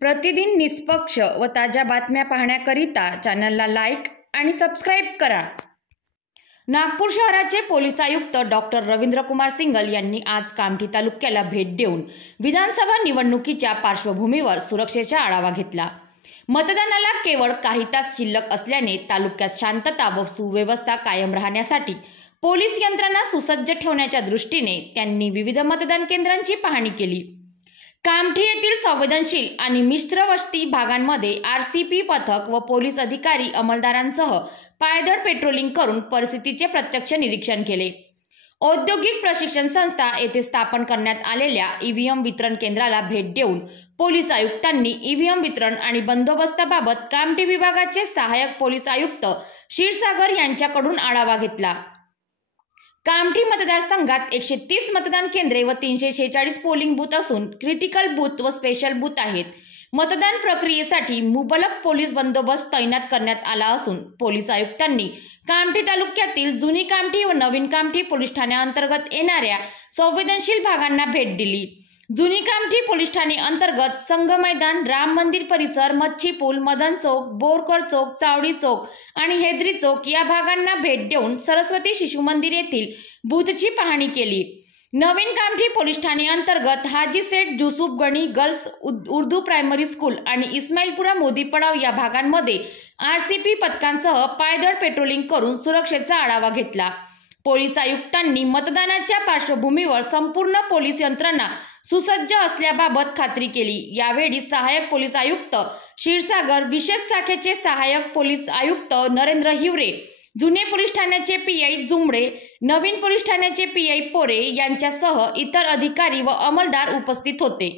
प्रतिदिन निष्पक्ष व ताज्या बातम्या पाहण्याकरिता चॅनलला लाईक आणि सबस्क्राईब करा। नागपूर शहराचे पोलीस आयुक्त डॉक्टर रवींद्रकुमार सिंगल यांनी आज कामठी तालुक्याला भेट देऊन विधानसभा निवडणुकीच्या पार्श्वभूमीवर सुरक्षेचा आढावा घेतला। मतदानाला केवळ काही तास शिल्लक असल्याने तालुक्यात शांतता व सुव्यवस्था कायम राहण्यासाठी पोलीस यंत्रणा सुसज्ज ठेवण्याच्या दृष्टीने त्यांनी विविध मतदान केंद्रांची पाहणी केली। कामठी येथील संवेदनशील आणि मिश्र वस्ती भागांमध्ये आरसीपी पथक व पोलीस अधिकारी अंमलदारांसह पायदळ पेट्रोलिंग करून परिस्थितीचे प्रत्यक्ष निरीक्षण केले। औद्योगिक प्रशिक्षण संस्था येथे स्थापन करण्यात आलेल्या ईव्हीएम वितरण केंद्राला भेट देऊन पोलीस आयुक्तांनी ईव्हीएम वितरण आणि बंदोबस्ताबाबत कामठी विभागाचे सहाय्यक पोलीस आयुक्त क्षीरसागर यांच्याकडून आढावा घेतला। कामठी मतदारसंघात 130 मतदान केंद्रे व 346 पोलिंग बूथ असून क्रिटिकल बूथ व स्पेशल बूथ आहेत। मतदान प्रक्रियेसाठी मुबलक पोलीस बंदोबस्त तैनात करण्यात आला असून पोलीस आयुक्तांनी कामठी तालुक्यातील जुनी कामठी व नवीन कामठी पोलीस ठाण्याअंतर्गत येणाऱ्या संवेदनशील भागांना भेट दिली। जुनी कामठी पोलीस ठाणे अंतर्गत संघ मैदान, राम मंदिर परिसर, मच्छी पूल, मदन चौक, बोरकर चौक, चावडी चौक आणि हेद्री चौक या भागांना भेट देऊन सरस्वती शिशु मंदिर येथील बूथची पाहणी केली। नवीन कामठी पोलीस ठाणे अंतर्गत हाजी सेठ जुसूफ गणी गर्ल्स उर्दू प्रायमरी स्कूल आणि इस्माईलपुरा मोदी पडाव या भागांमध्ये आरसीपी पथकांसह पायदळ पेट्रोलिंग करून सुरक्षेचा आढावा घेतला। पोलीस आयुक्तांनी मतदानाच्या पार्श्वभूमीवर संपूर्ण पोलीस यंत्रणा सुसज्ज असल्याबाबत खात्री केली। यावेळी सहाय्यक पोलीस आयुक्त क्षीरसागर, विशेष शाखेचे सहाय्यक पोलीस आयुक्त नरेंद्र हिवरे, जुने पोलीस ठाण्याचे पीआय जुंबडे, नवीन पोलीस ठाण्याचे पीआय पोरे यांच्यासह इतर अधिकारी व अंमलदार उपस्थित होते।